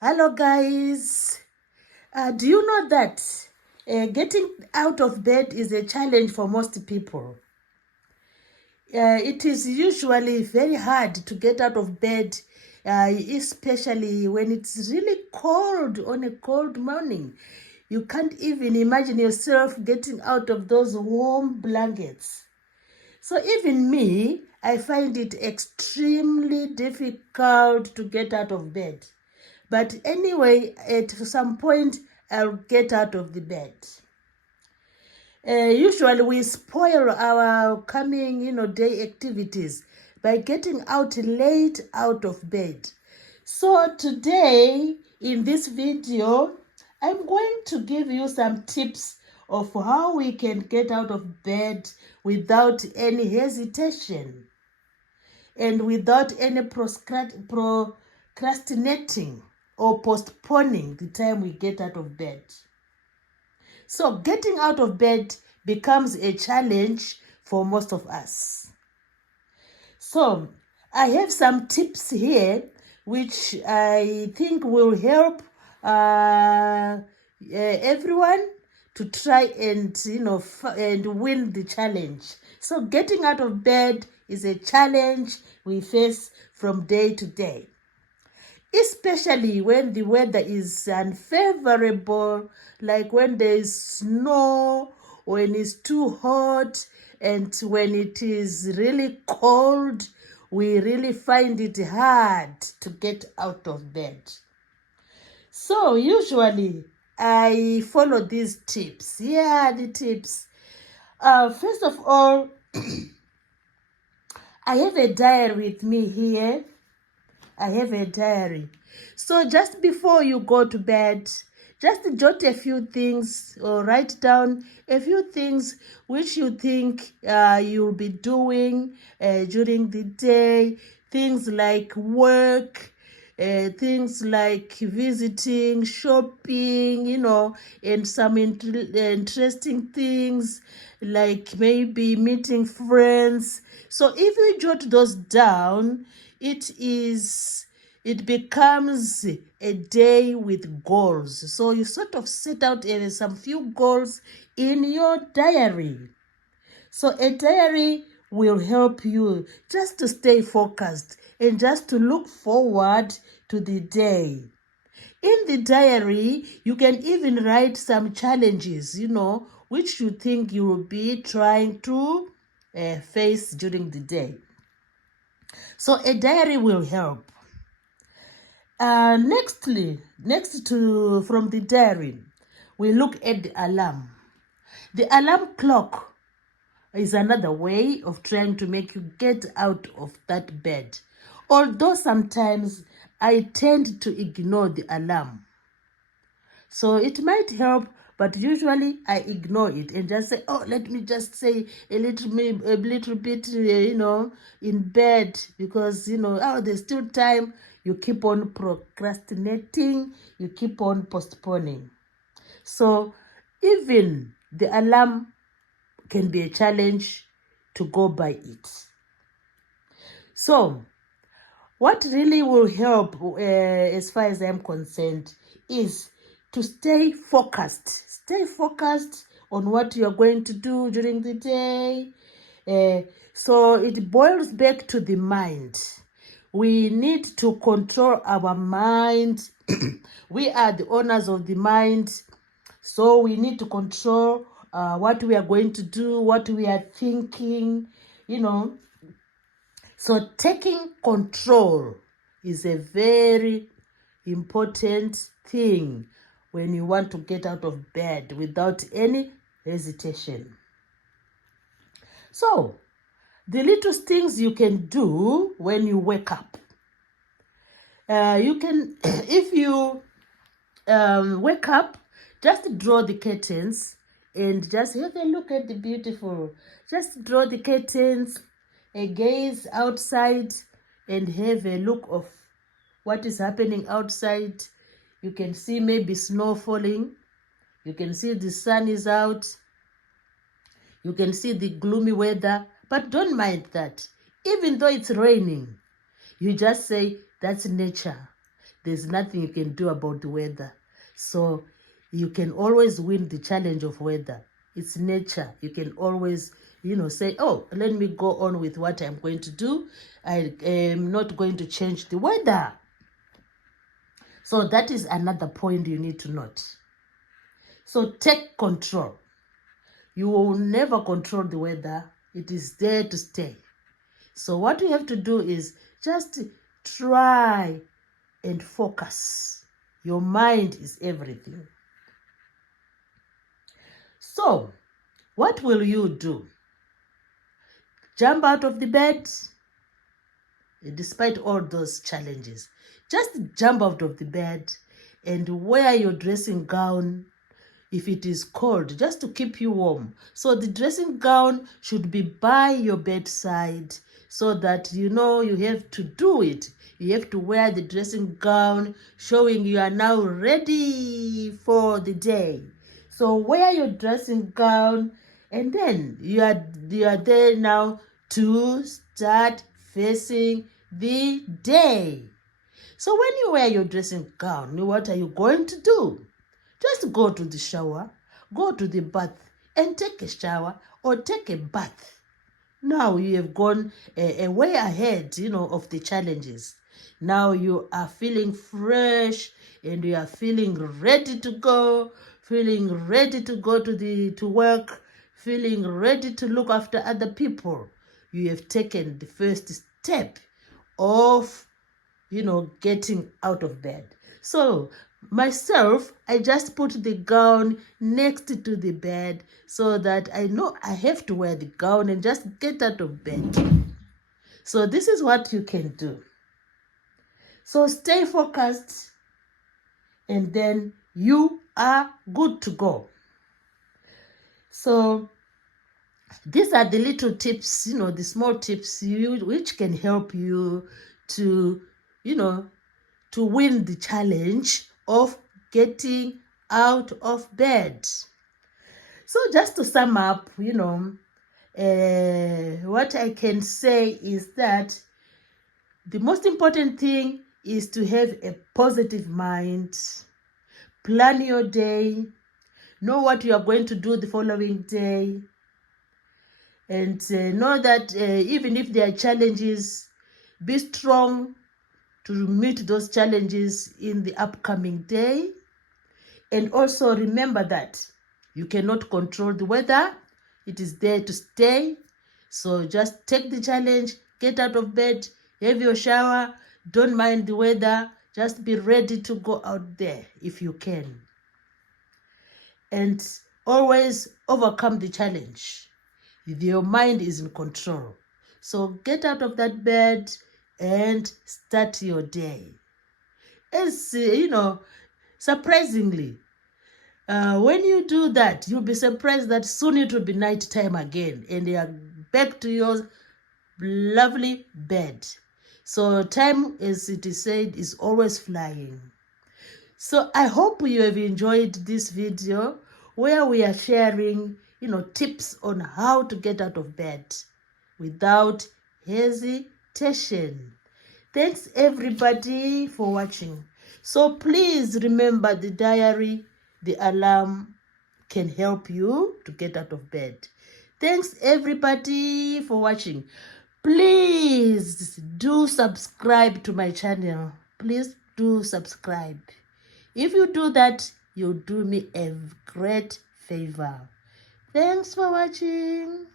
Hello guys, do you know that getting out of bed is a challenge for most people? It is usually very hard to get out of bed, especially when it's really cold on a cold morning. You can't even imagine yourself getting out of those warm blankets. So even me, I find it extremely difficult to get out of bed. But anyway, at some point, I'll get out of the bed. Usually we spoil our coming, day activities by getting out late out of bed. So today, in this video, I'm going to give you some tips of how we can get out of bed without any hesitation and without any procrastinating or postponing the time we get out of bed. So getting out of bed becomes a challenge for most of us. So I have some tips here which I think will help everyone to try and and win the challenge. So getting out of bed is a challenge we face from day to day, especially when the weather is unfavorable, like when there is snow, when it's too hot, and when it is really cold. We really find it hard to get out of bed. So usually I follow these tips. Here are the tips. First of all, I have a diary with me here. I have a diary. So just before you go to bed, just jot a few things or write down a few things which you think you'll be doing during the day. Things like work, things like visiting, shopping, and some interesting things like maybe meeting friends. So if you jot those down, it becomes a day with goals. So you sort of set out some few goals in your diary. So a diary will help you just to stay focused and just to look forward to the day. In the diary, you can even write some challenges, which you think you will be trying to face during the day. So a diary will help. Next to from the diary, we look at the alarm. The alarm clock is another way of trying to make you get out of that bed. Although sometimes I tend to ignore the alarm. So it might help, but usually I ignore it and just say, oh, let me just say a little bit, in bed because, there's still time. You keep on procrastinating. You keep on postponing. So even the alarm can be a challenge to go by it. So what really will help, as far as I'm concerned, is to stay focused. Stay focused on what you're going to do during the day. So it boils back to the mind. We need to control our mind. We are the owners of the mind. So we need to control what we are going to do, what we are thinking, So taking control is a very important thing when you want to get out of bed without any hesitation. So, the little things you can do when you wake up. You can, if you wake up, just draw the curtains and just have a look at the beautiful. Just draw the curtains, gaze outside and have a look of what is happening outside. You can see maybe snow falling. You can see the sun is out. You can see the gloomy weather, but don't mind that. Even though it's raining, you just say, that's nature. there's nothing you can do about the weather. So you can always win the challenge of weather. It's nature. You can always, say, oh, let me go on with what I'm going to do. I am not going to change the weather. So that is another point you need to note. So take control. You will never control the weather. It is there to stay. So what you have to do is just try and focus. Your mind is everything. So, what will you do? Jump out of the bed, despite all those challenges. Just jump out of the bed and wear your dressing gown if it is cold, just to keep you warm. So the dressing gown should be by your bedside so that you have to do it. You have to wear the dressing gown, showing you are now ready for the day. So wear your dressing gown, and then you are there now to start facing the day. So when you wear your dressing gown, what are you going to do? Just go to the shower, go to the bath, and take a shower or take a bath. Now you have gone way ahead, of the challenges. Now you are feeling fresh and you are feeling ready to go, to work, feeling ready to look after other people. You have taken the first step of, getting out of bed. So myself, I just put the gown next to the bed so that I know I have to wear the gown and just get out of bed. So this is what you can do. So stay focused and then you are good to go. So these are the little tips, the small tips which can help you to, to win the challenge of getting out of bed. So just to sum up, what I can say is that the most important thing is to have a positive mind, plan your day, know what you are going to do the following day, and know that even if there are challenges, be strong to meet those challenges in the upcoming day. And also remember that you cannot control the weather. It is there to stay. So just take the challenge, get out of bed, have your shower, don't mind the weather, just be ready to go out there if you can. And always overcome the challenge. Your mind is in control. So get out of that bed and start your day. As surprisingly, when you do that, you'll be surprised that soon it will be night time again and you are back to your lovely bed. So time, as it is said, is always flying. So I hope you have enjoyed this video where we are sharing, tips on how to get out of bed without hesitation. Thanks everybody for watching. So please remember the diary, the alarm can help you to get out of bed. Thanks everybody for watching. Please do subscribe to my channel. Please do subscribe. If you do that, you'll do me a great favor. Thanks for watching.